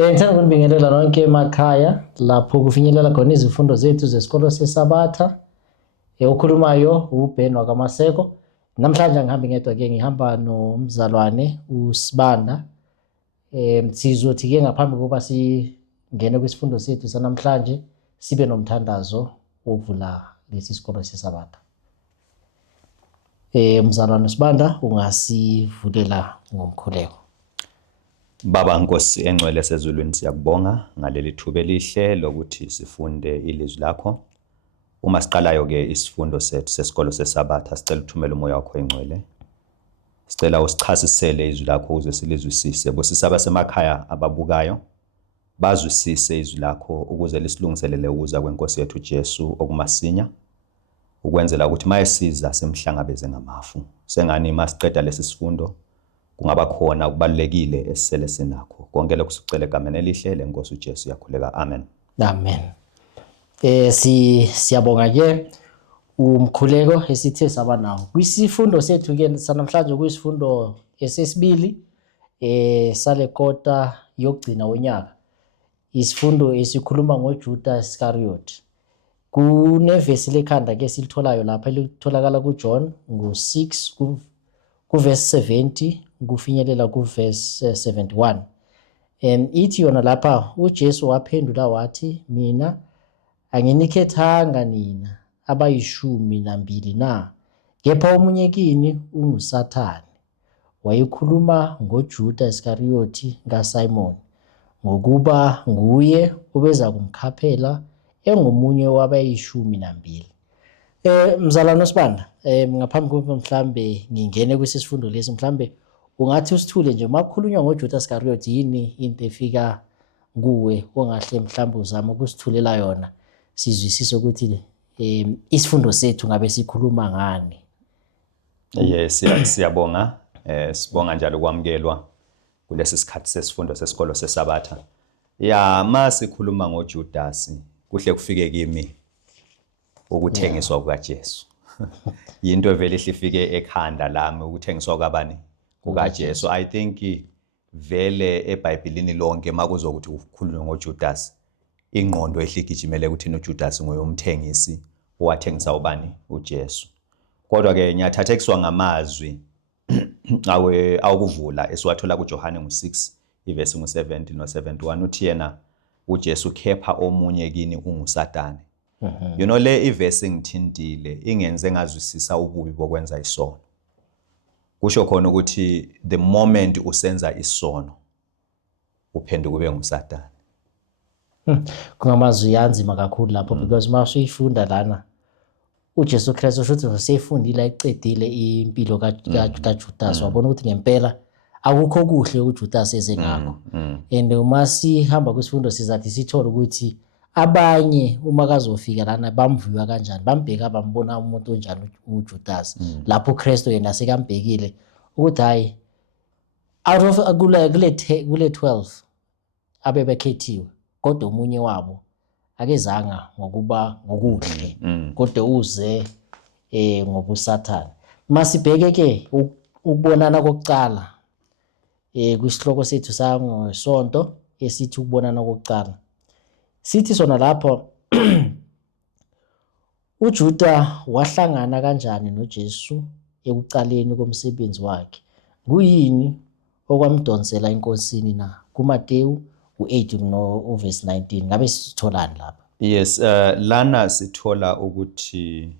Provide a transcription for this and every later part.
Ngithanda ukunibingelela nonke emakhaya lapho kufinyelela khona izifundo zethu zesikolo seSabatha. Okhulumayo uBen wakaMaseko. Namhlanje angihambi ngedwa-ke, ngihamba nomzalwane uSibanda. Sizothi-ke ngaphambi kokuba singene kwisifundo sethu sanamhlanje sibe nomthandazo wokuvula lesi sikolo seSabatha. Mzalwane uSibanda ungasivulela ngomkhuleko. Baba Nkosi engcwele sezulwini, siyakubonga ngaleli thuba elihle lokuthi sifunde ilizwi lakho. Uma siqalayo-ke isifundo sethu sesikolo seSabatha, sicela uthumele umoya wakho engcwele. Sicela usichasisele izwi lakho ukuze silizwisise. Busisa abasemakhaya ababukayo bazwisise izwi lakho ukuze lisilungiselele ukuza kweNkosi yethu Jesu okumasinya, ukwenzela ukuthi mayesiza simhlangabeze ngamafu. Sengani masiqeda lesi sifundo kungaba khona ukubalulekile esisele sinakho. Konke lokhu sicela egameni elihle leNkosi uJesu yakhuleka. Amen. Amen. Siyabonga-ke umkhuleko esithe saba nawo. Kwisifundo sethu-ke sanamhlanje kuyisifundo esesibili sale kota yokugcina wonyaka. Isifundo esikhuluma ngoJuda Iscariot. Kunevesi lekhanda-ke silitholayo lapha elitholakala kuJohn ngo-6 kuverse 70 kufinyelela kuverse 71. Ithi yona lapha uJesu waphendula wathi, mina anginikhethanga nina abayishumi na, kepha omunye kini unguSathane. Wayekhuluma ngoJuda Iscariot kaSimon, ngokuba nguye obeza kumkhaphela engomunye wabayishumi. Mzalwane uSibanda, ngaphambi kokuba mhlambe ngingene kwisifundo lesi, mhlambe ungathi usithule nje makukhulunywa ngoJuda Iscariot yini into efika kuwe ongahle mhlambe uzama ukusithulela yona sizwisise ukuthi isifundo sethu ngabe sikhuluma ngani. Yes, siyabonga. Sibonga njalo ukwamukelwa kulesi sikhathi sesifundo sesikolo seSabatha. Masikhuluma ngoJudas kuhle kufike kimi ukuthengiswa kukaJesu. Yinto vele ihlifike ekhanda lami ukuthengiswa kwabani kukaJesu. I think vele eBhayibhelini lonke makuzokuthi ukukhulunywa ngoJudas, ingqondo ehligijimele ukuthi uJudas ngoyomthengisi owathengisa ubani uJesu. Kodwa-ke ngiyathathekiswa ngamazwi awukuvula esiwathola kuJohane 6 ivesi 70 no-71 uthi yena uJesu khepha omunye kini unguSathane. You know, le ivesi ngithintile ingenze ngazwisisa ububi bokwenza isono. Kusho khona ukuthi the moment usenza isono uphenduka ube nguSathane. Kungamazwi yanzima kakhulu lapho because masuyifunda lana uJesu Kristu ushuthi usefundile ecedile impilo kaJudas, wabona ukuthi ngempela akukho kuhle uJudas eze ngakho. And uma sihamba kwisifundo sizathi sithola ukuthi abanye uma kazofika lana bamvuka kanjani, bambheka bambona umuntu onjani uJudas. Lapho uKristu yena sekambhekile ukuthi hayi, out of kule 12 abebekhethiwe kodwa omunye wabo akezanga ngokuba ngokuhle kodwa uze ngobuSathane. Masibheke ke ukubonana kokucala kwisihloko sethu sangesonto esithi ukubonana kokucala. Sithi sona lapho uJuda wahlangana kanjani noJesu ekucaleni komsebenzi wakhe. Kuyini okwamdonsela enkosini na? kuMateyu 8 no verse 19 ngabe sitholani lapha? Yes, lana sithola ukuthi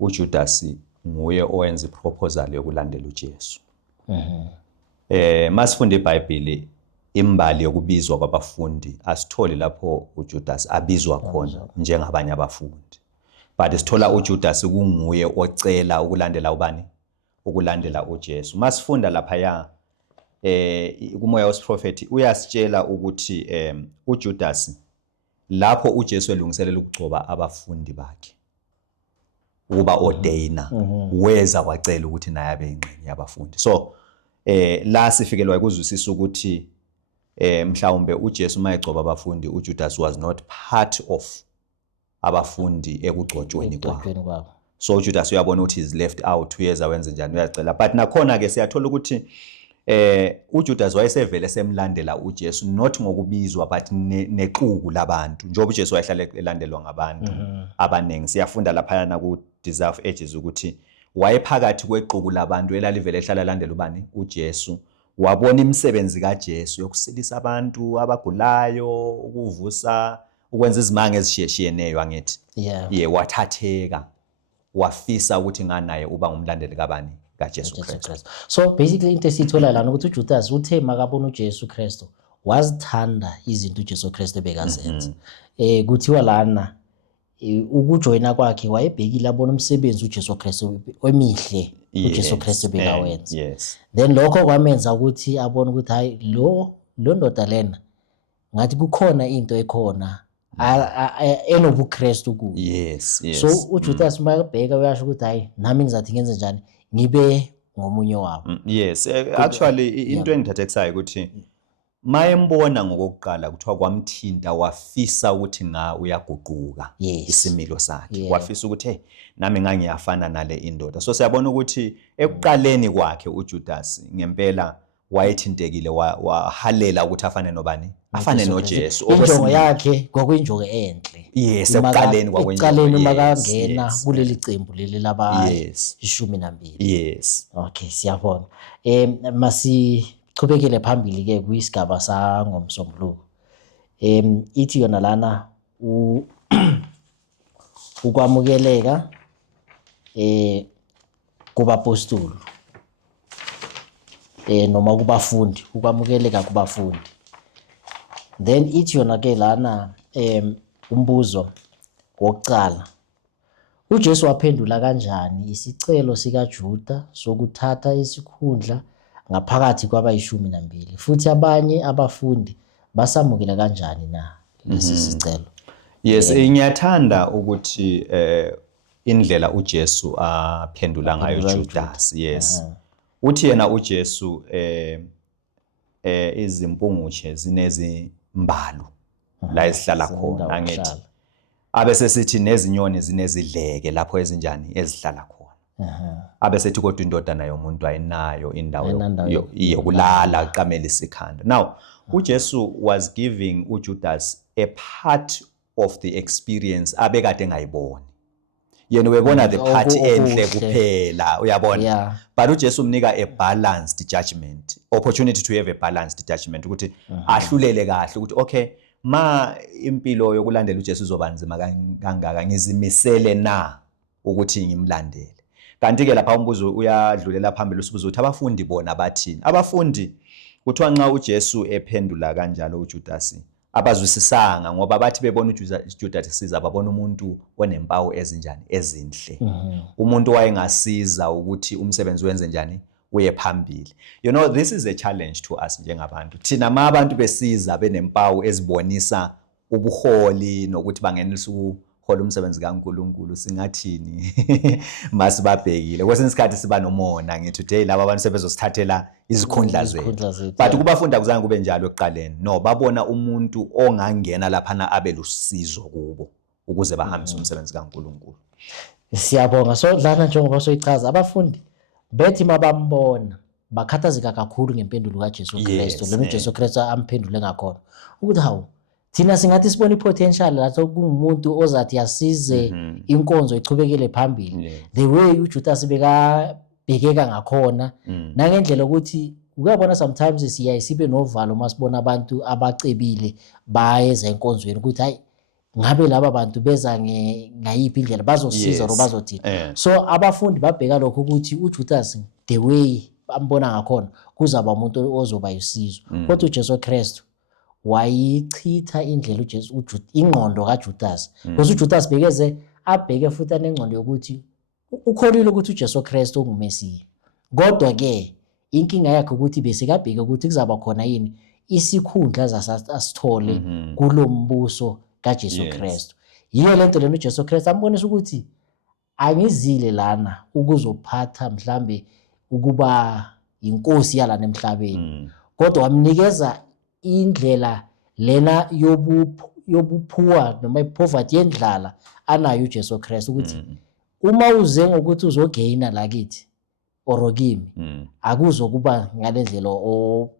uJudas nguye owenza iproposal yokulandela uJesu. Masifunda iBhayibheli imbali yokubizwa kwabafundi asitholi lapho uJudas abizwa khona njengabanye abafundi. But sithola uJudas kunguye ocela ukulandela ubani? Ukulandela uJesu. Masifunda lapha kumoya wesiprofeti uyasitshela ukuthi uJudas lapho uJesu elungiselela ukugcoba abafundi bakhe ukuba ordaina, weza wacela ukuthi naye abe ingxenye yabafundi. So la sifikelwa ukuzwisisa ukuthi mhlawumbe uJesu mayegcoba abafundi, uJudas was not part of abafundi ekugcotshweni kwabo. So uJudas uyabona ukuthi is left out, uyeza wenze njani, uyacela. But nakhona ke siyathola ukuthi uJudas wayesevele semlandela uJesu not ngokubizwa but neqhubu labantu njengoba uJesu wayehlala elandelwa ngabantu abaningi. Siyafunda lapha ku Desire of Ages ukuthi wayephakathi kweqhubu labantu elalivele ehlala landela ubani uJesu. Wabona imisebenzi kaJesu yokusilisa abantu abagulayo, ukuvusa, ukwenza izimanga ezishiyeshiyeneyo angithi. Wathatheka wafisa ukuthi nganaye uba ngumlandeli kabani kaJesu Kristu. So basically into esithola lana ukuthi uJudas uthe makabona uJesu Kristu wazithanda izinto uJesu Kristu ebekazenza. Kuthiwa lana ukujoyina kwakhe wayebhekile abona umsebenzi uJesu Kristu emihle uJesu Kristu bekawenza. Then lokho kwamenza ukuthi abone ukuthi hayi lo ndoda lena ngathi kukhona into ekhona enobuKristu kuyo. So uJudas makabheka uyasho ukuthi hayi nami ngizathi ngenze njani ngibe ngomunye wabo. Actually into engithathekisayo ukuthi mayembona ngokokuqala kuthiwa kwamthinta wafisa ukuthi uyaguquka isimilo sakhe. Wafisa ukuthi nami ngangiyafana nale indoda. So siyabona ukuthi ekuqaleni kwakhe uJudas ngempela wayethintekile wahalela ukuthi afane nobani? Afane noJesu. Injongo yakhe kwakuyinjongo enhle. Ekuqaleni kwakwenjongo makangena kuleli cembu leli laba 12. Okay, siyabona. Masichubekele phambili ke kuyisigaba sangomsombuluko. Ithi yona lana ukwamukeleka kubapostoli noma kubafundi, ukwamukeleka kubafundi. Then ithi yona ke lana umbuzo wokucala, uJesu waphendula kanjani isicelo sikaJuda sokuthatha isikhundla ngaphakathi kwaba12 futhi abanye abafundi basamukela kanjani na lesi sicelo? Ngiyathanda ukuthi indlela uJesu aphendula ngayo Judas. Uthi yena uJesu izimpungushe zinezimbalo la esihlala khona angithi. Abese sithi nezinyoni zinezidleke lapho ezinjani ezihlala khona. Abese sithi kodwa indodana yomuntu ayinayo indawo yokulala qamela isikhanda. Now uJesu was giving uJudas a part of the experience abekade engayiboni. Yena webona the part enhle kuphela uyabona. But uJesu umnika a balanced judgment, opportunity to have a balanced judgment ukuthi ahlulele kahle ukuthi okay ma impilo yokulandela uJesu izobanzima kangaka ngizimisele na ukuthi ngimlandele. Kanti ke lapha umbuzo uyadlulela phambili usibuzo ukuthi abafundi bona bathini? Abafundi kuthiwa nxa uJesu ephendula kanjalo uJudas abazwisisanga ngoba bathi bebona uJudas siza babona umuntu onempawu ezinjani ezinhle. Umuntu wayengasiza ukuthi umsebenzi wenze njani uye phambili. You know, this is a challenge to us njengabantu. Thina abantu besiza benempawu ezibonisa ubuholi nokuthi bangenelisa ukuhola umsebenzi kaNkulunkulu singathini masibabhekile. Kwesinye isikhathi siba nomona ngithi today laba abantu sebezosithathela izikhundla zethu. But kubafunda kuzange kube njalo ekuqaleni. No, babona umuntu ongangena laphana abe lusizo kubo ukuze bahambise umsebenzi kaNkulunkulu. Siyabonga. So lana njengoba soyichaza abafundi bethi mabambona bakhathazeka kakhulu ngempendulo kaJesu Kristu. Lona uJesu Kristu amphendule ngakhona ukuthi hawu thina singathi sibona ipotential lapho kungumuntu ozathi yasize inkonzo ichubekele phambili. The way uJudas bekabhekeka ngakhona nangendlela ukuthi ukuyabona sometimes sibe novalo masibona abantu abacebile bayeza enkonzweni ukuthi hayi ngabe laba bantu beza ngayiphi indlela bazosiza lo bazothina. So abafundi babheka lokho ukuthi uJudas the way bambona ngakhona kuzaba umuntu ozoba yisizo. Kodwa uJesu Kristu wayichitha indlela ingqondo kaJudas. Because uJudas bekeze abheke futhi anengqondo yokuthi ukholile ukuthi uJesu Kristu ungumesiya. Kodwa ke inkinga yakhe ukuthi besekabheke ukuthi kuzaba khona yini isikhundla asithole kulombuso kaJesu Kristu. Yiyo lento lena uJesu Kristu ambonisa ukuthi angizile lana ukuzophatha mhlambe ukuba inkosi yalana emhlabeni. Kodwa wamnikeza indlela lena yobuphuwa noma ipoverty yendlala anayo uJesu Kristu ukuthi uma uze ngokuthi uzogaina la kithi or kimi akuzokuba ngalendlela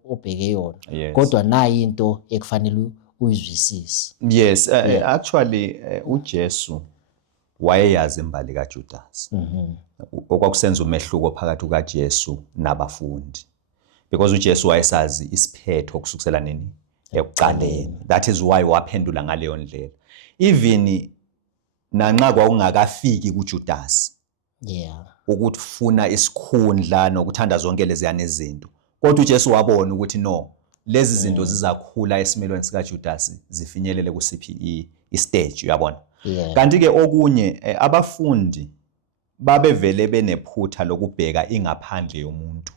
obheke yona Yes. kodwa nayi into ekufanele uyizwisise. Yes, actually uJesu wayeyazi imbali kaJudas. Okwakusenza umehluko phakathi kukaJesu nabafundi. Because uJesu wayesazi isiphetho kusukela nini ekuqaleni. That is why waphendula ngaleyo ndlela. Even nanxa kwakungakafiki kuJudas. Yeah. Ukuthi funa isikhundla nokuthanda zonke leziyana izinto. Kodwa uJesu wabona ukuthi no, lezi zinto zizakhula esimelweni sikaJudas zifinyelele kusiphi istage uyabona. Kanti ke okunye abafundi babevele benephutha lokubheka ingaphandle yomuntu.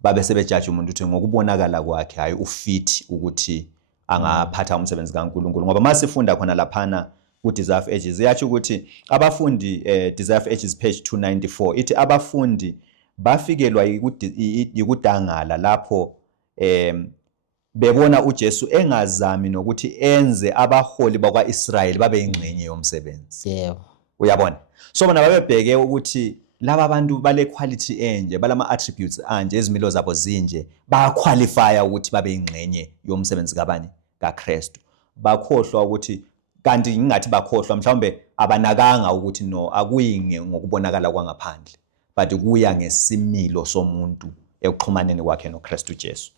Babe sebejaji umuntu ukuthi ngokubonakala kwakhe hayi ufit ukuthi angaphatha umsebenzi kaNkulunkulu ngoba masifunda khona laphana ku Desire of Ages yathi ukuthi abafundi Desire of Ages page 294 ithi abafundi bafikelwa yikudangala lapho bebona uJesu engazami nokuthi enze abaholi bakwaIsrayeli babe ingxenye yomsebenzi. Yeah. Uyabona? So bona babebheke ukuthi laba abantu bale quality enje balama attributes anje ezimilo zabo zinje ba qualify ukuthi babe ingxenye yomsebenzi kabani kaKristu. Bakhohlwa ukuthi kanti ngingathi bakhohlwa mhlawumbe abanakanga ukuthi no akuyinge ngokubonakala kwangaphandle but kuya ngesimilo somuntu ekuxhumaneni kwakhe noKristu Jesu.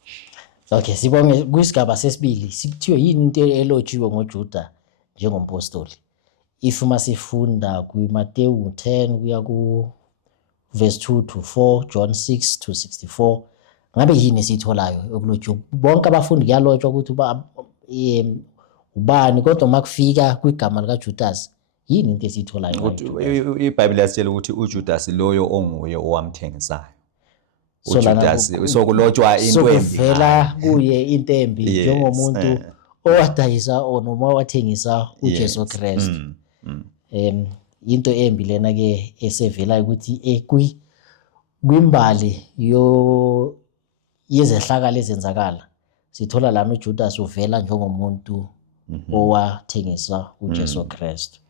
Okay, sibonge kwisigaba sesibili sikuthiwe yini into elotshiwe ngoJuda njengompostoli. If masifunda kuMateyu 10 kuya ku verse 2 to 4, John 6 to 64, ngabe yini esitholayo okulotshiwe? Bonke abafundi kuyalotshwa ukuthi ubani kodwa makufika kwigama likaJudas yini into esitholayo? iBhayibheli yasitshela ukuthi uJudas loyo onguye owamthengisayo. uJudas sokulotshwa into embi sokuvela kuye into embi njengomuntu owadayisa noma wathengisa uJesu Kristu. Into embi lena ke esevela ukuthi kwimbali yezehlakalo ezenzakala sithola lana uJudas uvela njengomuntu owathengisa uJesu Kristu.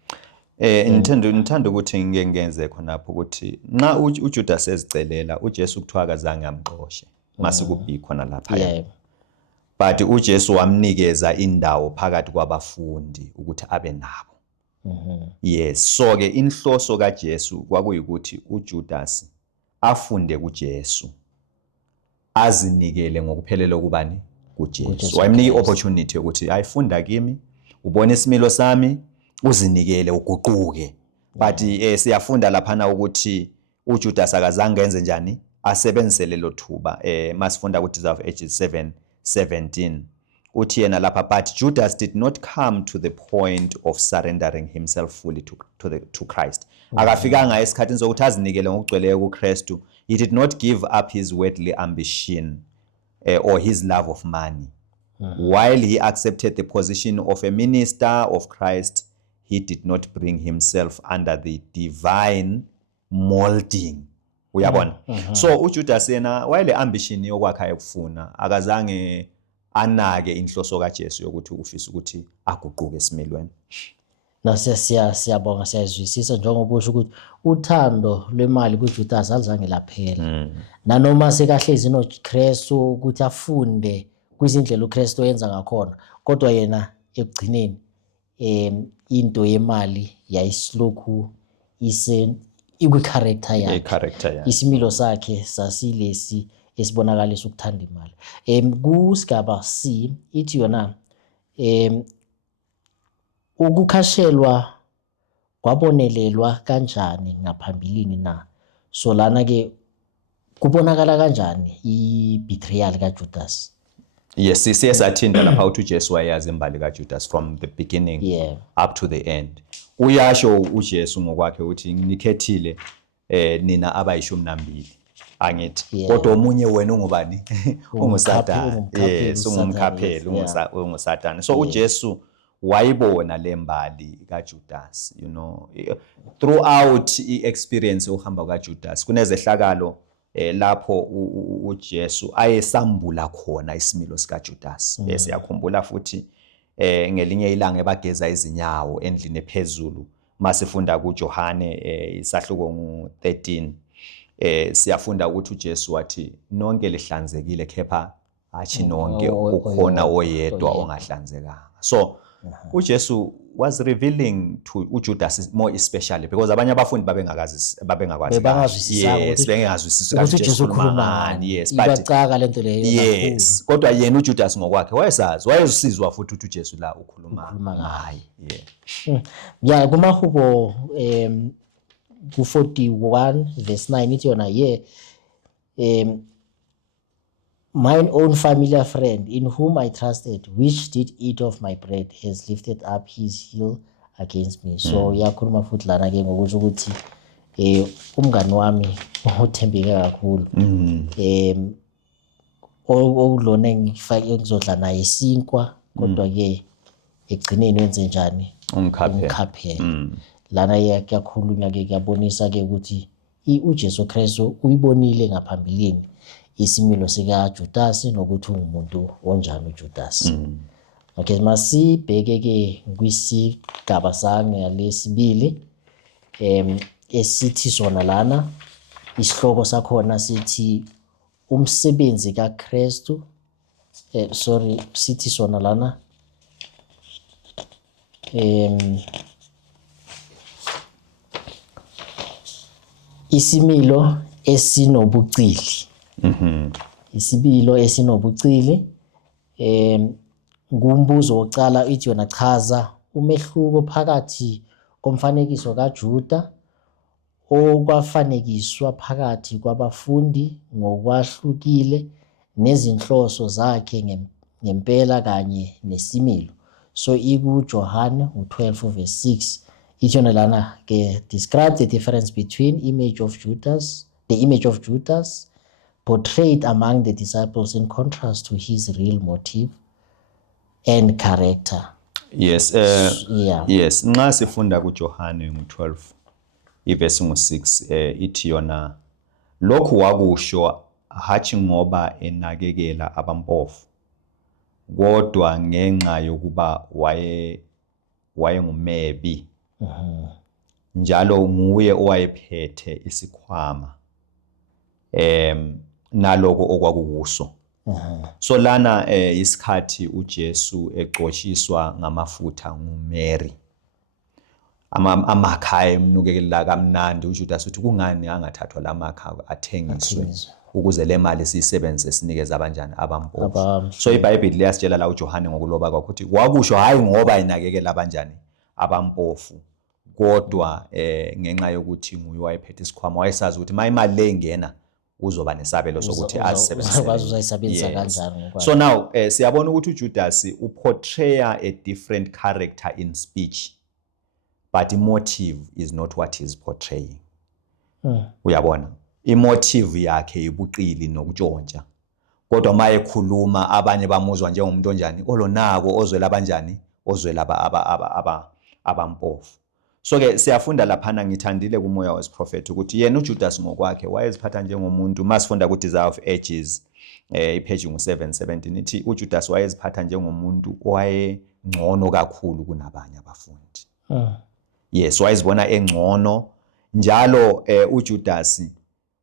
Ngithanda ukuthi ngike ngenze khonapho ukuthi nxa uJudas ezicelela uJesu kuthiwa akazange amxoshe masikubhi khona lapha. But uJesu wamnikeza indawo phakathi kwabafundi ukuthi abe nabo. Yes, so ke inhloso kaJesu kwakuyikuthi uJudas afunde kuJesu azinikele ngokuphelele kubani kuJesu. Wayemnika opportunity ukuthi ayifunda kimi ubone isimilo sami uzinikele uguquke. But siyafunda laphana ukuthi uJudas akazange enze njani asebenzise lelo thuba. Masifunda ku Desire of Ages 7:17 uthi yena lapha but Judas did not come to the point of surrendering himself fully to Christ. Akafikanga esikhathini sokuthi azinikele ngokugcweleyo kuKristu. He did not give up his worldly ambition or his love of money. While he accepted the position of a minister of Christ, he did not bring himself under the divine molding. Uyabona? So uJudas yena wayele ambition yokwakha ekufuna akazange anake inhloso kaJesu yokuthi ufisa ukuthi aguquke esimilweni. Siyabonga siyazwisisa njengoba usho ukuthi uthando lwemali kuJudas alizange laphela. Nanoma sekahlezi noKristu ukuthi afunde kwizindlela uKristu oyenza ngakhona kodwa yena ekugcineni into yemali yayisilokhu ikwi-character yakhe. Isimilo sakhe sasilesi esibonakalisa ukuthanda imali. Kusigaba C ithi yona ukukhashelwa kwabonelelwa kanjani ngaphambilini na. So lana ke kubonakala kanjani i-betrayal kaJudas? Yes, siye sathinda lapha uthi uJesu wayazi imbali kaJudas from the beginning up to the end. Uyasho uJesu ngokwakhe uthi nginikhethile nina abayishumi nambili angithi kodwa omunye wena ungubani unguSathane. Yes, ungumkhapheli unguSathane. So uJesu wayibona lembali kaJudas, you know, throughout i-experience uhamba kaJudas kunezehlakalo lapho uJesu ayesambula khona isimilo sikaJudas. Siyakhumbula futhi ngelinye ilanga ebageza izinyawo endlini ephezulu masifunda kuJohane isahluko 13 siyafunda ukuthi uJesu wathi nonke lihlanzekile kepha athi nonke ukhona oyedwa ongahlanzekanga. So uJesu was revealing to uJudas more especially because abanye abafundi babengakwazi bengazwisisi ukuthi uJesu ukhuluma ngani. Yes, ibacaka lento leyo. Yes, kodwa yena uJudas ngokwakhe wayezisizwa futhi ukuthi uJesu la ukhuluma ngaye. Yeah, kumahubo ku-41 verse 9 ithi yona mine own familiar friend in whom I trusted, which did eat of my bread, has lifted up his heel against me. So yakhuluma futhi lana ke ngokusho ukuthi umngani wami othembeke kakhulu olona ngizodla naye isinkwa kodwa ke egcineni wenze njani umkhaphela. Lana kuyakhulunywa ke kuyabonisa ke ukuthi uJesu Kristu uyibonile ngaphambilini isimilo sika Judas nokuthi ungumuntu onjani uJudas. Okay, masibheke ke kwisigaba sange lesibili esithi sona lana isihloko sakhona sithi umsebenzi kaKristu sithi sona lana isimilo esinobucili. Isibilo esinobucili ngumbuzo wocala ithi yona chaza umehluko phakathi komfanekiso kaJuda okwafanekiswa phakathi kwabafundi ngokwahlukile nezinhloso zakhe ngempela kanye nesimilo. So ikuJohane 12 verse 6 ithi yona lana ke describe the difference between the image of Judas portrayed among the disciples in contrast to his real motive and character. Yes, yes. Nxa sifunda kuJohane 12 iverse 6 ithi yona lokhu wakusho hathi ngoba enakekela abampofu kodwa ngenxa yokuba wayengumebi njalo nguye owayephethe isikhwama naloko okwakukuso. So lana isikhathi uJesu egcoshiswa ngamafutha nguMary amakha emnukekela kamnandi uJudas uthi kungani angathathwa lamakha athengiswe ukuze le mali siyisebenzise sinikeze abanjani abampofu. So iBhayibheli liyasitshela la uJohane ngokuloba kwakhe ukuthi wakusho hayi ngoba enakekela abanjani abampofu kodwa ngenxa yokuthi nguye wayephethe isikhwama wayesazi ukuthi imali le ingena uzoba nesabelo sokuthi azisebenzise kanjani. So now siyabona ukuthi uJudas uportraya a different character in speech but the motive is not what he's portraying. Uyabona imotive yakhe ibuqili nokutshontsha kodwa maye ekhuluma abanye bamuzwa njengomuntu onjani olonako ozwela abanjani ozwela abampofu. So ke siyafunda laphana ngithandile kumoya wesiprophet ukuthi yena uJudas ngokwakhe wayeziphatha njengomuntu. Masifunda ku Desire of Ages ipage 7:17 ithi uJudas wayeziphatha njengomuntu owayengcono kakhulu kunabanye abafundi. Yes, wayezibona engcono njalo uJudas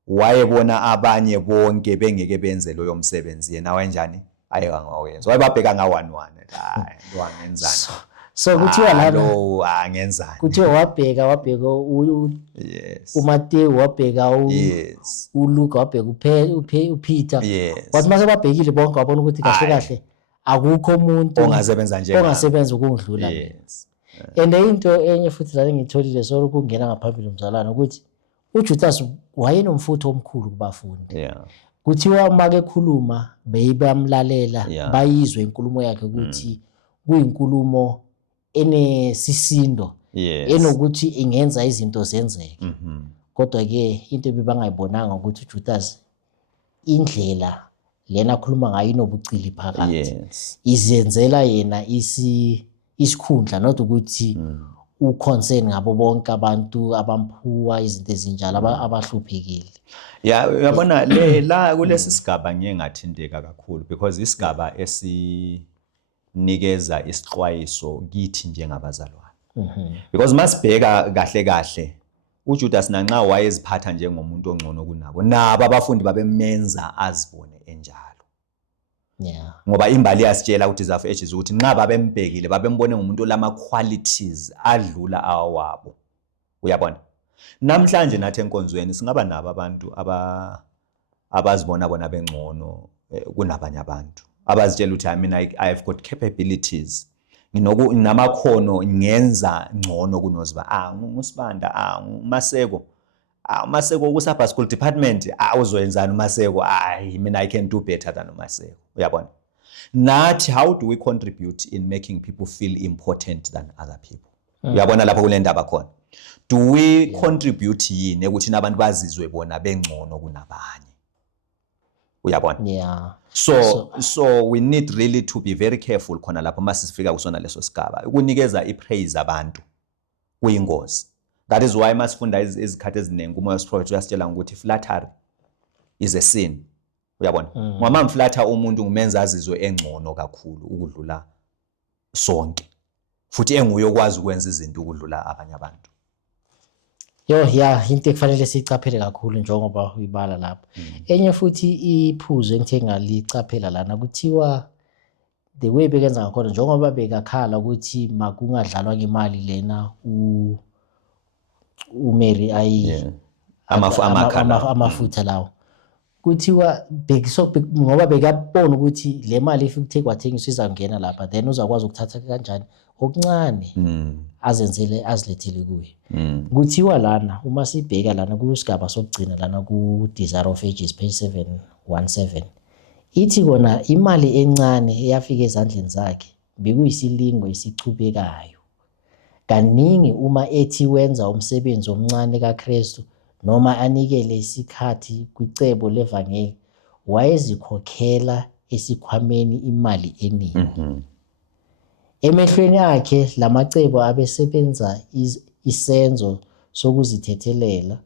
wayebona abanye bonke bengeke benze loyo msebenzi yena wenjani ayekangawenza. Wayebabheka nga1 hayi lo angenzani. So kuthiwa lana angenzani kuthiwa wabheka uMateyu wabheka uLuka wabheka uPeter wathi mase babhekile bonke wabona ukuthi kahle kahle akukho umuntu ongasebenza ukungidlula. And into enye futhi la ngitholile so ukungena ngaphambili umzalwane ukuthi uJudas wayenomfutho omkhulu kubafundi. Kuthiwa make ekhuluma beyibamlalela bayizwe inkulumo yakhe ukuthi kuyinkulumo enesisindo enokuthi ingenza izinto zenzeke. Kodwa ke into ebangayibonanga ukuthi uJudas indlela lena akhuluma ngayo inobucili phakathi izenzela yena isikhundla not ukuthi uconcern ngabo bonke abantu abamphuwa izinto ezinjalo abahluphekile. Uyabona la kulesi sigaba ngeke ngathinteka kakhulu because isigaba nikeza isixwayiso kithi njengabazalwane. Because masibheka kahle uJudas nanxa wayeziphatha njengomuntu ongcono kunabo nabo abafundi babemenza azibone enjalo. Yeah. Ngoba imbali yasitshela ukuthi Zafu Edges ukuthi nxa babembhekile babembone ngumuntu olama qualities adlula awabo. Uyabona? Namhlanje nathi enkonzweni singaba nabo abantu abazibona bona bengcono kunabanye abantu. Abazitshela ukuthi I've got capabilities. Nginamakhono ngenza ngcono kunoZiba. Ngusibanda, uMaseko. Umaseko kusapha school department uzoyenzana uMaseko. Mina I can do better than uMaseko. Uyabona? Nathi how do we contribute in making people feel important than other people? Uyabona lapho kule ndaba khona. Do we contribute yini ukuthi nabantu bazizwe bona bengcono kunabanye? Uyabona? Yeah. So we need really to be very careful khona lapho masifika kusona leso sigaba. Ukunikeza ipraise abantu kuyingozi. That is why masifunda izikhathi eziningi umoya wesiprophet uyasitshela ukuthi flattery is a sin. Uyabona? Ngoba mflatha umuntu ngumenza azizwe engcono kakhulu ukudlula sonke. Futhi enguye okwazi ukwenza izinto ukudlula abanye abantu. Yeah, into ekufanele siyicaphele kakhulu njengoba uyibala lapha. Enye futhi iphuzo engithe ngalicaphela lana kuthiwa the way bekenza ngakhona njengoba bekakhala ukuthi makungadlalwa ngemali lena uMary amafutha lawo. Kuthiwa ngoba bekabona ukuthi le mali if ukuthe kwathengiswa izangena lapha then uzakwazi ukuthatha kanjani okuncane azenzele azilethele kuye. Kuthiwa lana uma sibheka lana kusigaba sokugcina lana ku Desire of Ages page 717 ithi kona imali encane eyafika ezandleni zakhe bekuyisilingo esichubekayo. Kaningi uma ethi wenza umsebenzi omncane kaKristu noma anikele isikhathi kwicebo levangeli wayezikhokhela esikhwameni imali eningi. Emehlweni akhe lamacebo abesebenza isenzo sokuzithethelela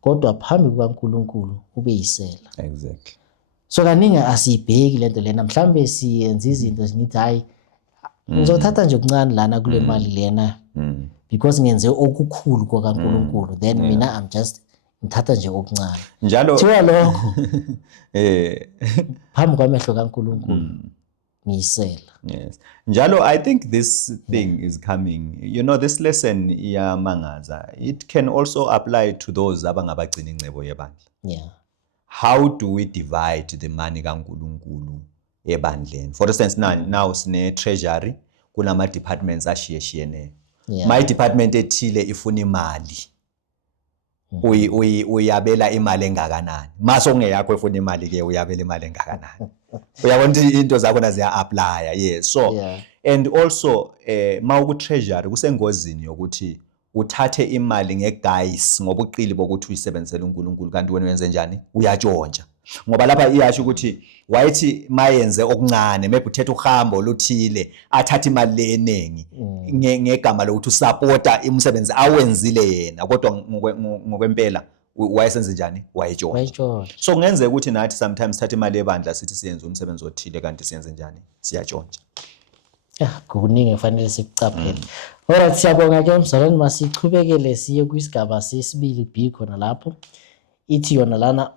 kodwa phambi kukaNkulunkulu ube yisela. Exactly. So kaningi asibheki lento lena mhlambe siyenza izinto ngithi hayi ngizothatha nje okuncane lana kule mali lena because ngenze okukhulu kwaNkulunkulu then mina I'm just ngithatha nje okuncane. Njalo Thiwa lokho phambi kwamehlo kaNkulunkulu ngiyisela. Yes. Njalo I think this thing is coming. You know, this lesson iyamangaza. It can also apply to those abangabagcina ingcebo yebandla. Yeah. How do we divide the money kaNkulunkulu ebandleni? For instance, now sine treasury kunama departments ashiyeshiyene. My department ethile ifuna imali. Uyabela imali engakanani. Maso ngeyakho efuna imali ke uyabela imali engakanani. Uyabona into zakho na ziya apply. Yes. So and also mawuku treasury kusengozini yokuthi uthathe imali ngeguys ngobuqili bokuthi uyisebenzisela uNkulunkulu kanti wena wenze njani uyatshontsha. Ngoba lapha iyasho ukuthi wayithi mayenze okuncane maybe uthethe uhambo oluthile athatha imali leningi ngegama lokuthi usupporta umsebenzi awenzile yena kodwa ngokwempela wayesenze njani wayetshontsha. So kungenzeka ukuthi nathi sometimes thatha imali ebandla sithi siyenze umsebenzi othile kanti siyenze njani siyatshontsha. Kuningi kufanele sikucaphele. Alright, siyabonga ke mzalwane masichubekele siye kwisigaba sesibili B khona lapho. Ithi yona lana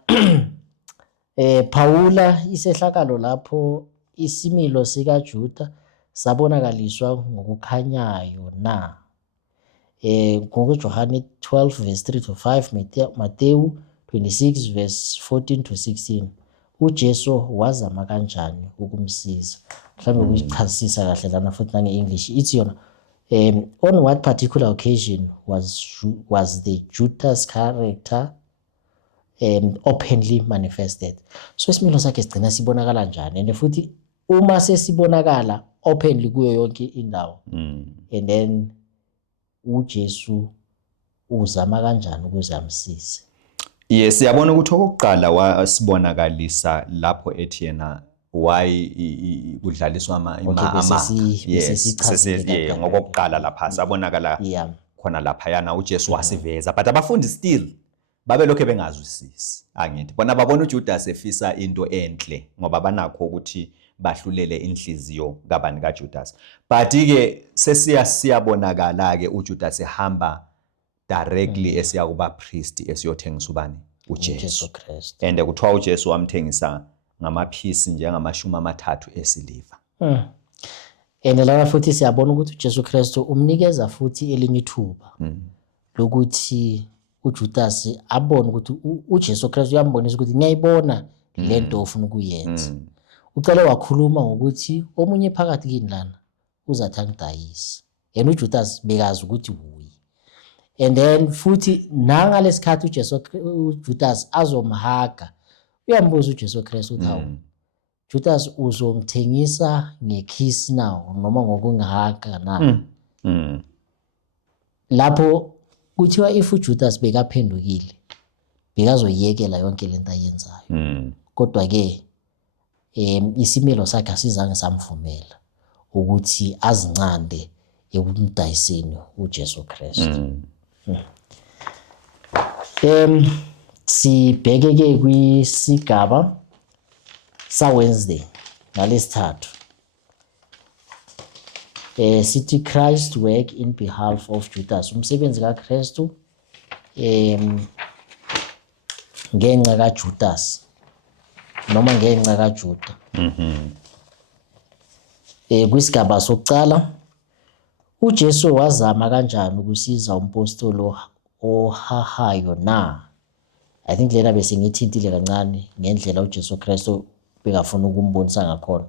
Phawula isehlakalo lapho isimilo sikaJuda sabonakaliswa ngokukhanyayo na. NgoJohane 12 verse 3 to 5, Mateyu 26 verse 14 to 16. uJesu wazama kanjani ukumsiza? Mhlawumbe ukuyichasisa kahle lana futhi nange-English ithi yona on what particular occasion was the Judas character openly manifested? So isimilo sakhe sigcina sibonakala njani and futhi uma sesibonakala openly kuyo yonke indawo and then uJesu uzama kanjani ukuze amsize? Yes, siyabona ukuthi okokuqala wasibonakalisa lapho ethi yena why kudlaliswa amanga. Yes, ngokokuqala lapha sabonakala khona lapha yana uJesu wasiveza but abafundi still babe lokho bengazwisisi. Angithi bona babona uJudas efisa into enhle ngoba banakho ukuthi bahlulele inhliziyo kabani kaJudas. But ke siyabonakala ke uJudas ehamba directly esiya kuba priest esiyothengisa ubani uJesu uJesu. Kristu. And kuthiwa uJesu wamthengisa ngamaphisi njengamashumi esiliva. And lana futhi siyabona ukuthi uJesu Kristu umnikeza futhi elinye ithuba lokuthi uJudas abone ukuthi uJesu Kristu uyambonisa ukuthi ngiyayibona lento ofuna ukuyenza. Ucela wakhuluma ngokuthi omunye phakathi kini lana uzathi angidayise. Yena uJudas bekazi ukuthi uyi. And then futhi nangalesikhathi uJudas azomhaga uyambuza uJesu Kristu ukuthi hawu Judas uzongithengisa ngekiss nawo noma ngokungahaga na. Lapho kuthiwa if uJudas bekaphendukile bekazoyekela yonke lento ayenzayo. Kodwa ke isimilo sakhe asizange samvumela ukuthi azincande ekumdayiseni uJesu Kristu. Sibheke ke kwisigaba sa Wednesday ngalesithathu. Sithi Christ work in behalf of Judas. Umsebenzi kaKristu ngenxa kaJudas noma ngenxa kaJuda. Kwisigaba sokucala uJesu wazama kanjani ukusiza umpostoli ohahayo na? I think lena bese ngithintile kancane ngendlela uJesu Kristu bekafuna ukumbonisa ngakhona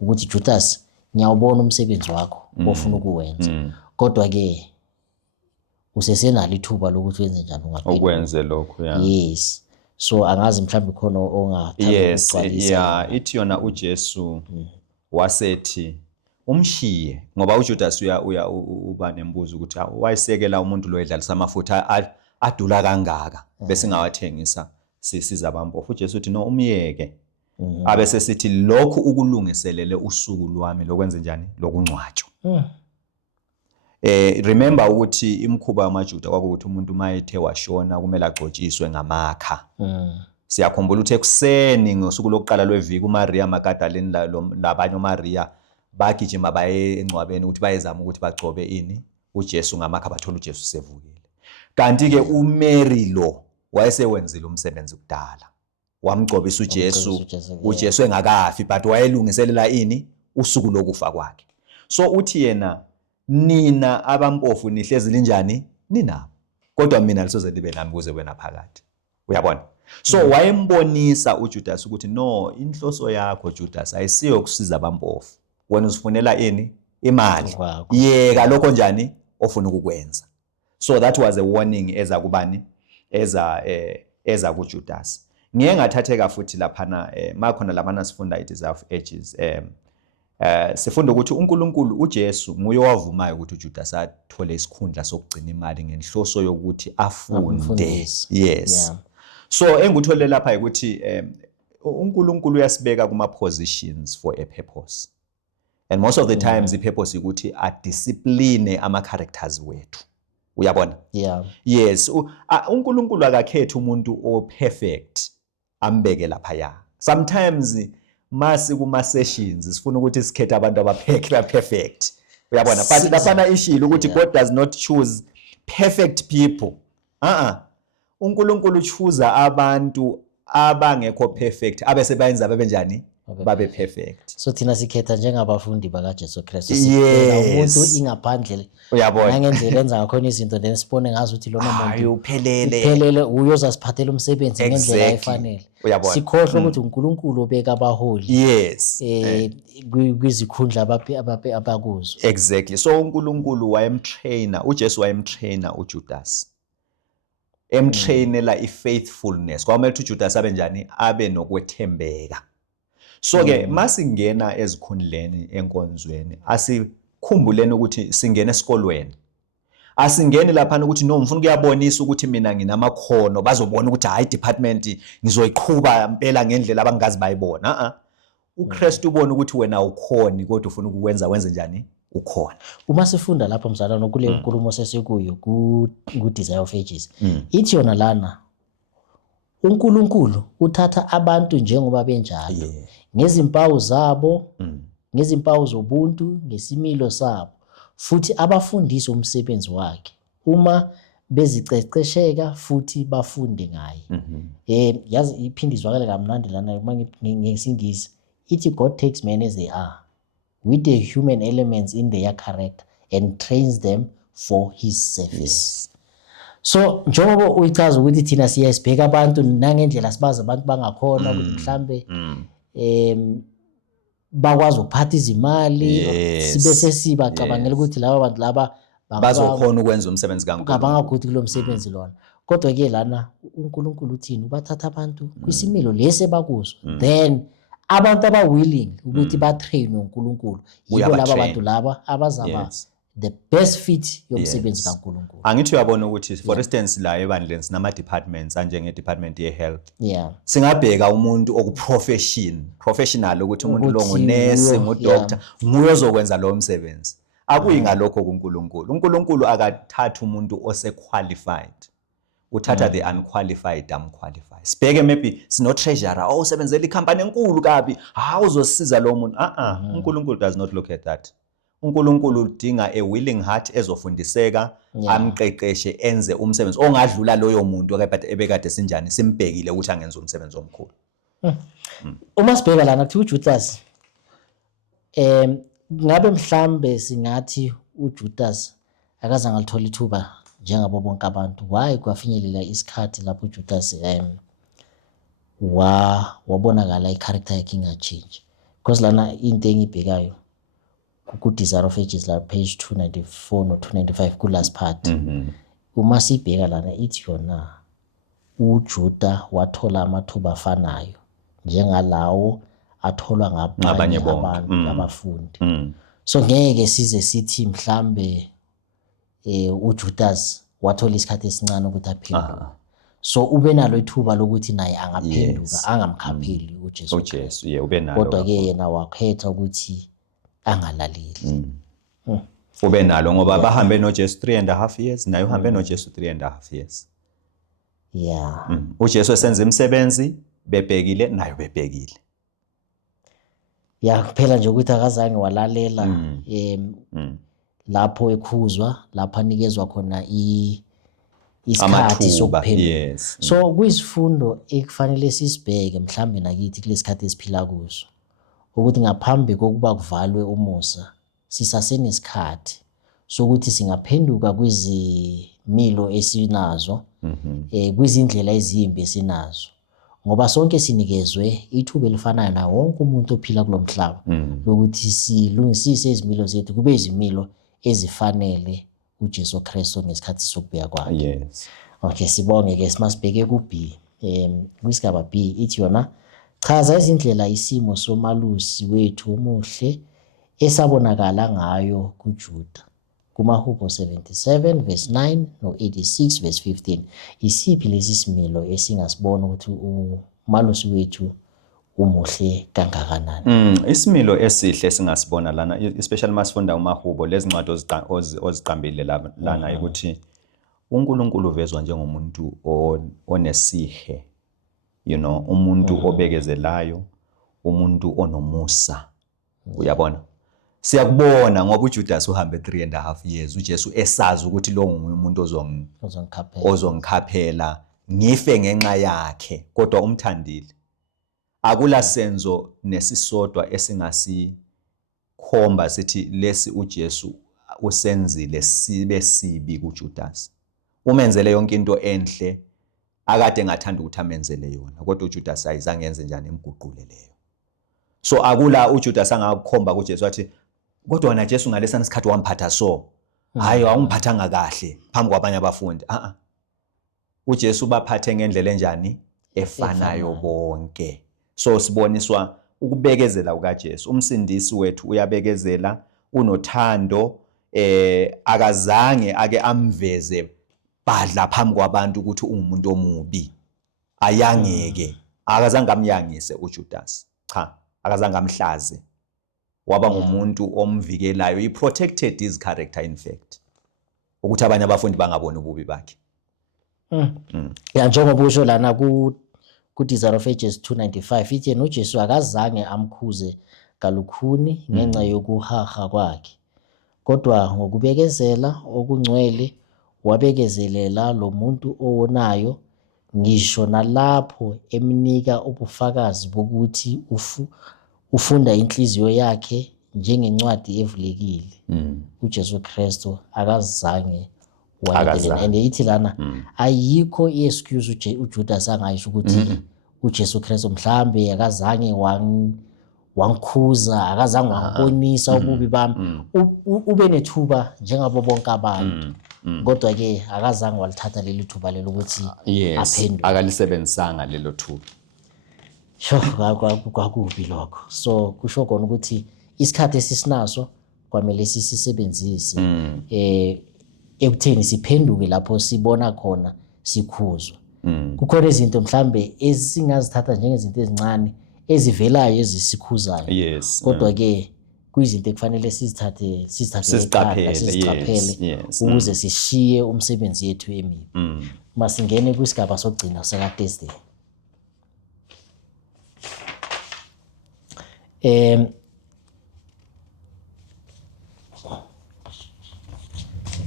ukuthi Judas ngiyawubona umsebenzi wakho ofuna ukuwenza kodwa ke usesenalo ithuba lokuthi wenze njani ungapheli ukwenze lokho yes so angazi mhlawumbe khona ongathanda yes yeah ithi yona uJesu wasethi umshiye ngoba uJudas uba nembuzo ukuthi wayesekela umuntu lo edlalisa amafutha adula kangaka bese ngawathengisa sisiza abampofu. uJesu uthi no umyeke abese sithi lokhu ukulungiselele usuku lwami lokwenza njani lokungcwatshwa. Remember ukuthi imkhuba yamaJuda kwakuthi umuntu mayethe washona kumele agcotshiswe ngamakha. Siyakhumbula ukuthi ekuseni ngosuku lokuqala lweviki uMaria Magdalene labanye uMaria bagijima baye engcwabeni ukuthi bayezama ukuthi bagcobe ini uJesu ngamakha bathola uJesu sevukile. Kanti ke uMary lo wayesewenzile umsebenzi kudala. Wamgcobisa uJesu engakafi but wayelungiselela ini usuku lokufa kwakhe. So uthi yena nina abampofu nihlezi linjani ninabo kodwa mina lisoze libe nami kuze wena phakathi. Uyabona? So wayembonisa uJudas ukuthi no inhloso yakho Judas ayisiyo kusiza abampofu. Wena usifunela ini imali. Yeka lokho njani ofuna ukukwenza. So that was a warning eza kubani eza kuJudas. Ngiye ngathatheka futhi laphana makhona labana sifunda iDesire of Ages sifunda ukuthi uNkulunkulu uJesu nguye owavumayo ukuthi uJudas athole isikhundla sokugcina imali ngenhloso yokuthi afunde. Yes. So engutholele lapha ukuthi uNkulunkulu uyasibeka kuma positions for a purpose. And most of the times ipurpose ukuthi adiscipline ama characters wethu. Uyabona? Yeah. Yes. uNkulunkulu akakhethi umuntu o perfect ambeke lapha ya. Sometimes masi kuma sessions sifuna ukuthi sikhethe abantu perfect. Uyabona? But laphana ishilo ukuthi God does not choose perfect people. uNkulunkulu choose abantu abangekho perfect abese bayenza babe njani? Babe perfect. So thina sikhetha njengabafundi bakaJesu Kristu sibona umuntu ingaphandle nangendlela enza ngakhona izinto then sibone ngazi ukuthi lona muntu uphelele uyozasiphathela umsebenzi ngendlela efanele. Sikhohle ukuthi uNkulunkulu obeka abaholi. Yes. Kwizikhundla abakuzo. Exactly. So uNkulunkulu wayemtrainer uJesu wayemtrainer uJudas. Emtrainela ifaithfulness. Kwamele ukuthi uJudas abe njani? Abe nokwethembeka. So ke masingena ezikhundleni enkonzweni asikhumbuleni ukuthi singena esikolweni. Asingeni lapha ukuthi no mfuna ukuyabonisa ukuthi mina nginamakhono bazobona ukuthi hayi department ngizoyiqhuba impela ngendlela abangazi bayibona. uKristu ubona ukuthi wena ukhona kodwa ufuna ukwenza wenze njani? Ukhona. Uma sifunda lapha mzalwane kule nkulumo sesikuyo ku Desire of Ages. Ithi yona lana uNkulunkulu uthatha abantu njengoba benjalo ngezimpawu zabo ngezimpawu zobuntu ngesimilo sabo futhi abafundise umsebenzi wakhe. Uma beziqeqesheka futhi bafunde ngaye. Yazi iphinde izwakale kamnandi lana uma ngesingisi ithi God takes men as they are with the human elements in their character and trains them for his service. So njengoba uyichaza ukuthi thina siyasibheka abantu nangendlela sibaza abantu bangakhona ukuthi mhlambe bakwazi ukuphatha izimali sibe sesibacabangela ukuthi laba bantu laba bazokhona ukwenza umsebenzi kaNkulunkulu abangaguthi kulo msebenzi lona. Kodwa ke lana uNkulunkulu uthini ubathatha abantu kwisimilo lesi bakuzo then abantu aba-willing ukuthi batrainwe uNkulunkulu yibo laba bantu laba abazaba the best fit yomsebenzi kaNkulunkulu. Angithi uyabona ukuthi for instance la ebandleni sinama-departments anjenge-department ye-health singabheka umuntu professional ukuthi umuntu lo ngunesi ngudoctor nguye ozokwenza lowo msebenzi. Akuyi ngalokho kuNkulunkulu. uNkulunkulu akathatha umuntu ose-qualified, uthatha the unqualified amqualified. Sibheke maybe sino-treasurer usebenzela ikhampani enkulu kabi uzosiza lowo muntu. uNkulunkulu does not look at that. uNkulunkulu udinga a willing heart ezofundiseka amqeqeshe enze umsebenzi ongadlula loyo muntu ebekade sinjani simbhekile ukuthi angenza umsebenzi omkhulu. Uma sibheka lana kuthiwa uJudas ngabe mhlambe singathi uJudas akazange alithola ithuba njengabo bonke abantu. Why kwafinyelela isikhathi lapho uJudas wabonakala i-character yakhe ingachange? Because lana into engibhekayo ku-Desire of Ages la page 294 no 295 ku last part. Uma sibheka lana ithi yona uJuda wathola amathuba afanayo njengalawo atholwa ngabanye abantu abafundi. So ngeke size sithi mhlambe uJudas wathola isikhathi esincane ukuthi aphenduke. So ube nalo ithuba lokuthi naye angaphenduka angamkhapheli uJesu. Ube nalo. Kodwa ke yena wakhetha ukuthi angalaleli. Ube nalo ngoba bahambe noJesu 3.5 years naye uhambe noJesu 3.5 years. uJesu esenza imisebenzi bebhekile naye bebhekile. Kuphela nje ukuthi akazange walalela lapho ekhuzwa lapho anikezwa khona isikhathi sokuphendula. So kuyisifundo ekufanele sisibheke mhlambe nakithi kulesikhathi esiphila kuso ukuthi ngaphambi kokuba kuvalwe umusa sisasenesikhathi sokuthi singaphenduka kwizimilo esinazo kwizindlela ezimbi esinazo, ngoba sonke sinikezwe ithuba elifanayo na wonke umuntu ophila kulomhlaba lokuthi silungisise izimilo zethu kube izimilo ezifanele uJesu Kristu ngesikhathi sokubuya kwakhe. Okay, sibonge ke simasibheke ku B. Kwisigaba B ithi yona chaza izindlela isimo somalusi wethu omuhle esabonakala ngayo kuJuda. KuMahubo 77 verse 9 no 86 verse 15. Isiphi lesi similo esingasibona ukuthi umalusi wethu umuhle kangakanani? Isimilo esihle singasibona lana especially masifunda uMahubo lezi ncwadi oziqambile lana ukuthi uNkulunkulu uvezwa njengomuntu onesihe, umuntu obekezelayo, umuntu onomusa. Uyabona? Siyakubona ngoba uJudas uhambe 3.5 years uJesu esazi ukuthi lo nguye umuntu ozongikhaphela ngife ngenxa yakhe, kodwa umthandile. Akula senzo nesisodwa esingasikhomba sithi lesi uJesu usenzile sibe sibi kuJudas. Umenzele yonke into enhle akade ngathanda ukuthi amenzele yona, kodwa uJudas ayizange enze njani imguqule leyo. So akula uJudas angakukhomba kuJesu wathi kodwa wena Jesu ngalesana isikhathi wamphatha so. Hayi awungiphathanga kahle phambi kwabanye abafundi. uJesu baphathe ngendlela enjani efanayo bonke. So siboniswa ukubekezela kukaJesu. Umsindisi wethu uyabekezela, unothando, akazange ake amveze badla phambi kwabantu ukuthi ungumuntu omubi. Ayangeke, akazange amyangise uJudas. Cha, akazange amhlaze. Waba ngumuntu omvikelayo. He protected his character in fact. Ukuthi abanye abafundi bangaboni ububi bakhe. Njengoba usho lana ku-Desire of Ages 295 ithi yena uJesu akazange amkhuze kalukhuni ngenxa yokuhaha kwakhe, kodwa ngokubekezela okungcwele wabekezelela lo muntu owonayo ngisho nalapho emnika ubufakazi bokuthi ufunda inhliziyo yakhe njengencwadi evulekile. uJesu Kristu akazange wayedelela. And ithi lana ayikho iexcuse uJudas angayisho ukuthi uJesu Kristu mhlambe akazange wangikhuza, akazange wangibonisa ububi bami. Ube nethuba njengabo bonke abantu. Kodwa ke akazange walithatha leli thuba lelo ukuthi aphendule. Akalisebenzisanga lelo thuba. Sho kwakubi lokho. So kusho khona ukuthi isikhathi esisinaso kwamele sisebenzise ekutheni siphenduke lapho sibona khona sikhuzwa. Kukhona izinto mhlambe esingazithatha njengezinto ezincane ezivelayo ezisikhuzayo. Kodwa ke kuyizinto ekufanele sizithathe sizicaphele ukuze sishiye umsebenzi yethu emibi. Masingene kwisigaba sokugcina saka Thursday.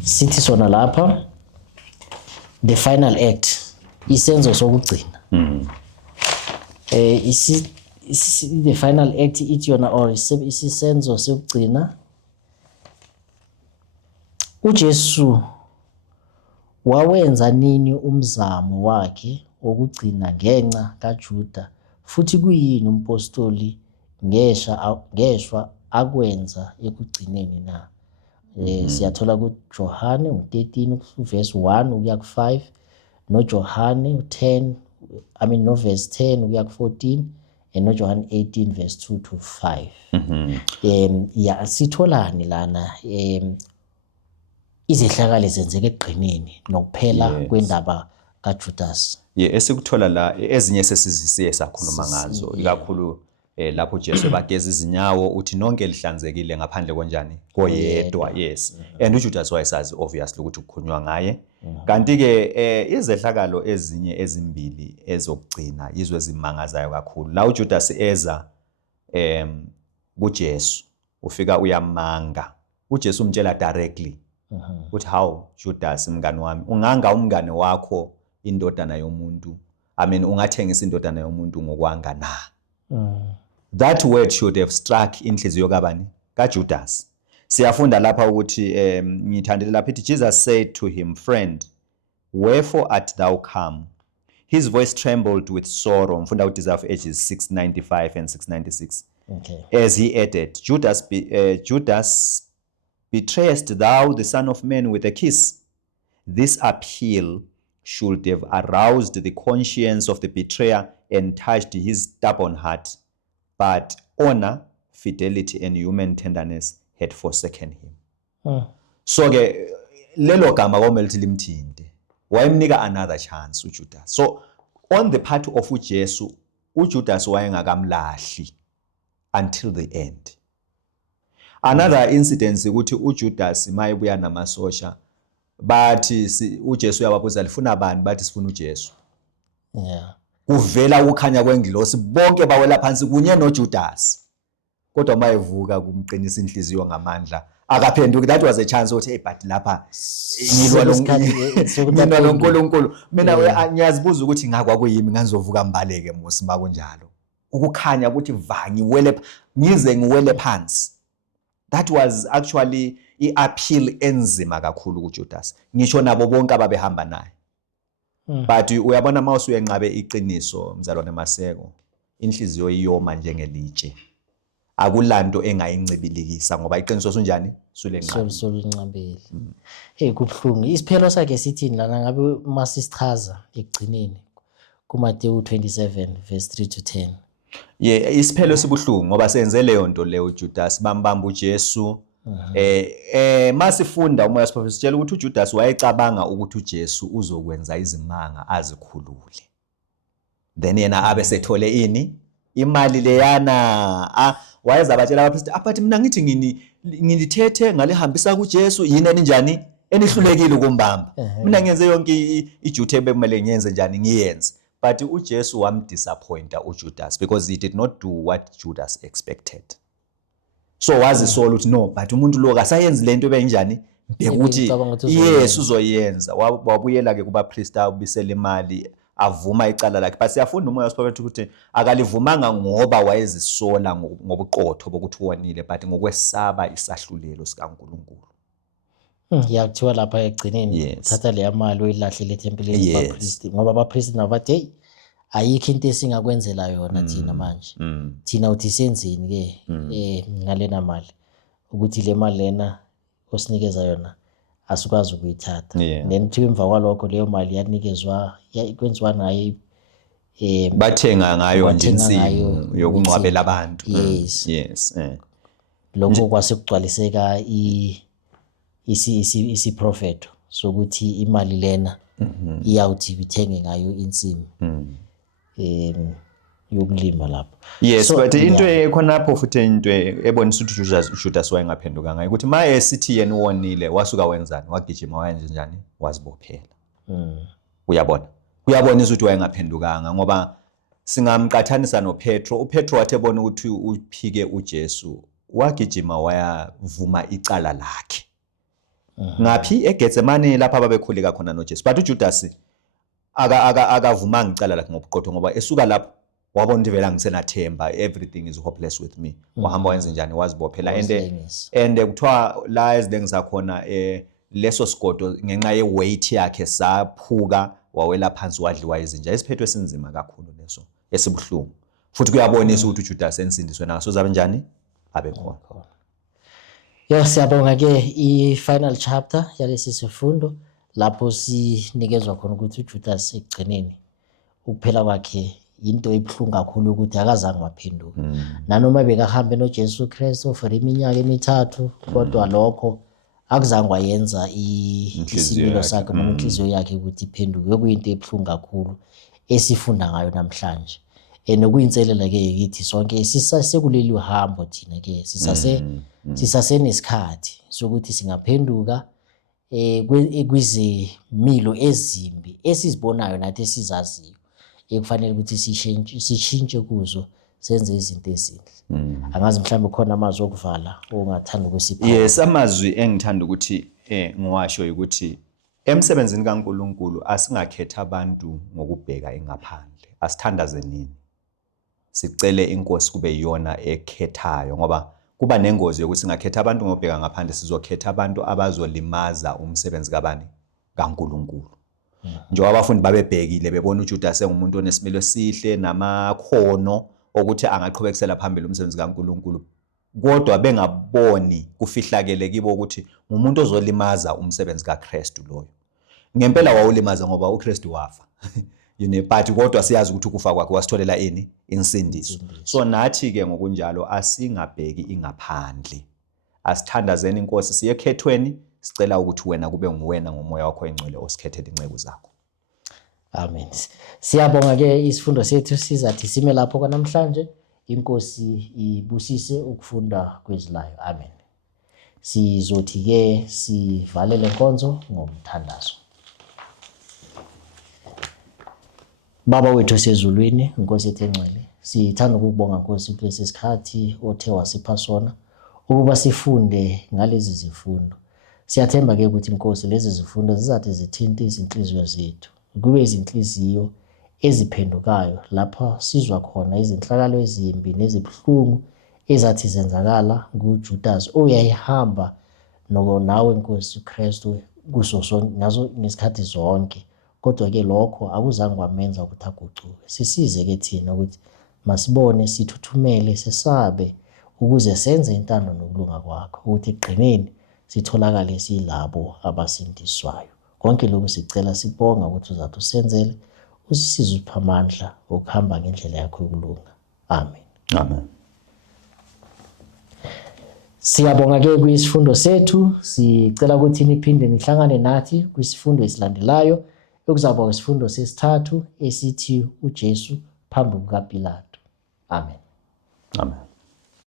Sithi sona lapha the final act, isenzo sokugcina. The final act ithi yona or isisenzo sokugcina. uJesu wawenza nini umzamo wakhe wokugcina ngenxa kaJuda, futhi kuyini umpostoli ngeshwa akwenza ekugcineni na? Siyathola kuJohane 13 verse 1 ukuya ku5, noJohane 10 no verse 10 ukuya ku14, noJohane 18 verse 2 to 5. Sitholani lana izehlakalo zenzeke egqineni nokuphela kwendaba kaJudas. Esikuthola la ezinye sesizisiye sakhuluma ngazo ikakhulu lapho Jesu bageza izinyawo uthi nonke lihlanzekile ngaphandle konjani koyedwa. And uJudas wayesazi obviously ukuthi ukukhunywa ngaye. Kanti ke izehlakalo ezinye ezimbili ezokugcina izwe zimangazayo kakhulu. La uJudas eza kuJesu ufika uyamanga. uJesu umtshela directly uthi how Judas mngani wami unganga umngane wakho indodana yomuntu. Ungathengisa indodana yomuntu ngokwanga na? That word should have struck inhliziyo kabani? kaJudas. Siyafunda lapha ukuthi ngithandile lapha ithi Jesus said to him, friend, wherefore art thou come? His voice trembled with sorrow. Mfunda uDesire of Ages 695 and 696. As he added, Judas, betrayest thou the Son of Man with a kiss? This appeal should have aroused the conscience of the betrayer and touched his stubborn heart. But honor, fidelity, and human tenderness had forsaken him. So ke lelo gama komele lithi limthinte. Wayemnika another chance uJudas. So on the part of uJesu, uJudas wayengakamlahli until the end. Another incident ukuthi uJudas mayebuya namasosha bathi uJesu uyababuza lifuna bani, bathi sifuna uJesu. Kuvela ukukhanya kwengilosi bonke bawela phansi kunye noJudas. Kodwa mayevuka kumqinisa inhliziyo ngamandla akaphenduki. That was a chance ukuthi but lapha ngilwa loNkulunkulu. Mina ngiyazibuza ukuthi ngakwa kuyimi nganzovuka mbaleke musi makunjalo. Ukukhanya ukuthi vangiwele ngize ngiwele phansi. That was actually i-appeal enzima kakhulu kuJudas. Ngisho nabo bonke ababehamba naye. But uyabona mawusu uyenqabe iqiniso mzalwane Maseko, inhliziyo iyoma njengelitshe. Akulanto engayincibilikisa ngoba iqiniso sunjani sulenqabile. Kubhlungu. Isiphelo sakhe sithini lana ngabe masisichaza ekugcineni kuMateyu 27 verse 3 to 10. Isiphelo sibuhlungu ngoba senze leyo nto leyo uJudas bambamba uJesu. Masifunda umoya wesiphrofethi sitshela ukuthi uJudas wayecabanga ukuthi uJesu uzokwenza izimanga azikhulule. Then yena abe sethole ini imali leyana. Wayeza batshela abaphristi abathi mina ngithi ngilithethe ngalihambisa kuJesu yini enjani enihlulekile ukumbamba. Mina ngenze yonke iduty ebekumele ngiyenze njani ngiyenze. But uJesu wamdisappointa uJudas because he did not do what Judas expected. So wazisola ukuthi no, but umuntu lo akasayenzi lento ebenjani bekuthi ngicabanga ukuthi uzoyenza. yes uzoyenza. Wabuyela ke kubapriest abisela imali avuma icala lakhe, but siyafunda umoya wesiphrofethi ukuthi akalivumanga ngoba wayezisola ngobuqotho bokuthi wonile, but ngokwesaba isahlulelo sikaNkulunkulu. Yakuthiwa lapha ekugcineni Yes. thatha leya mali oyilahlele ethempelini Yes. abapriest, ngoba abapriest nabo bathi hey, ayikho into esingakwenzela yona thina manje. Thina uthi senzeni ke ngalena mali ukuthi le mali lena osinikeza yona asikwazi ukuyithatha. Yeah. Then kuthiwa emva kwalokho leyo mali yanikezwa kwenziwa nayo Bathenga ngayo nje Bathenga ngayo insimu yokungcwabela insimu. abantu. Yes. Yes. lokho kwase kugcwaliseka isiprofeto sokuthi imali lena iyawuthi ithenge ngayo insimu yokulima lapho. Yes, So, but into yeah. khonapho futhi into ebonisa ukuthi uJudas wayengaphenduka ngayo ukuthi maye esithi yena uwonile wasuka wenzani, wagijima wayenze njani, wazibophela. Uyabona? Kuyabonisa ukuthi wayengaphendukanga ngoba singamqathanisa noPetro. uPetro wathi ebona ukuthi uphike uJesu, wagijima wayavuma icala lakhe. Ngaphi eGetsemane lapha ababekhuleka khona noJesu, but uJudas akavumanga icala lakhe ngobuqotho ngoba esuka lapho wabona ukuthi vele angisenathemba, everything is hopeless with me. Wahamba wenze njani, wazibophela. And kuthiwa la ezilengisakhona leso sigodo ngenxa ye-weight yakhe saphuka, wawela phansi wadliwa izinja. Isiphethwe esinzima kakhulu leso, esibuhlungu. Futhi kuyabonisa ukuthi uJudas ensindiswe naso zabe njani abekhona. Siyabonga ke i-final chapter yalesi sifundo lapho sinikezwa khona ukuthi uJudas ekugcineni ukuphela kwakhe into ebuhlungu kakhulu ukuthi akazange waphenduka. Nanoma bekahambe noJesu Kristu for iminyaka emithathu, kodwa lokho akuzange wayenza isimilo sakhe noma inhliziyo yakhe ukuthi iphenduke. Bekuyinto ebuhlungu kakhulu esifunda ngayo namhlanje. Nokuyinselela ke yithi sonke sisasekuleli hambo thina ke sisasenesikhathi sokuthi singaphenduka kwizimilo ezimbi esizibonayo nathi esizaziyo, ekufanele ukuthi sishintshe kuzo senze izinto ezinhle. Angazi mhlawumbe khona amazwi okuvala ongathanda ukusipha. Yes, amazwi engithanda ukuthi ngiwasho ukuthi emsebenzini kaNkulunkulu asingakhetha abantu ngokubheka engaphandle. Asithandaze nini, sicele inkosi kube yiyona ekhethayo, ngoba kuba nengozi yokuthi singakhetha abantu ngobheka ngaphandle, sizokhetha abantu abazolimaza umsebenzi kaNkulunkulu. Njengoba abafundi babebhekile bebona uJudas engumuntu onesimilo esihle namakhono ukuthi angaqhubekisela phambili umsebenzi kaNkulunkulu, kodwa bengaboni kufihlakele kibo ukuthi umuntu ozolimaza umsebenzi kaKristu loyo. Ngempela wawulimaza ngoba uKristu wafa. But kodwa siyazi ukuthi ukufa kwakhe wasitholela ini? Insindiso. So nathi ke ngokunjalo asingabheki ingaphandle. Asithandazeni inkosi siye ekhethweni, sicela ukuthi wena kube nguwena ngomoya wakho engcwele osikhethela inceku zakho. Amen. Siyabonga ke isifundo sethu sizathi sime lapho kanamhlanje. Inkosi ibusise ukufunda kwezilayo. Amen. Sizothi ke sivale lenkonzo ngomthandazo. Baba wethu osezulwini, Nkosi ethu engcwele, sithanda ukubonga Nkosi kulesi sikhathi othe wasipha sona ukuba sifunde ngalezi zifundo. Siyathemba ke ukuthi Nkosi lezi zifundo zizathi zithinte izinhliziyo zethu, kube izinhliziyo eziphendukayo lapha sizwa khona izinhlakalo ezimbi nezibuhlungu ezathi zenzakala nguJudas oyayihamba nawe Nkosi Kristu kuso sonke nazo ngesikhathi zonke. Kodwa ke lokho akuzange kwamenza ukuthi agucuke. Sisize ke thina ukuthi masibone sithuthumele sesabe ukuze senze intando nokulunga kwakho, ukuthi ekugcineni sitholakale silabo abasindiswayo. Konke lokhu sicela sibonga ukuthi uzathi usenzele, usisize upha amandla okuhamba ngendlela yakho yokulunga. Amen. Amen. Siyabonga ke kwisifundo sethu, sicela ukuthi niphinde nihlangane nathi kwisifundo esilandelayo okuzaba isifundo sesithathu esithi uJesu phambi kukaPilato. Amen. Amen.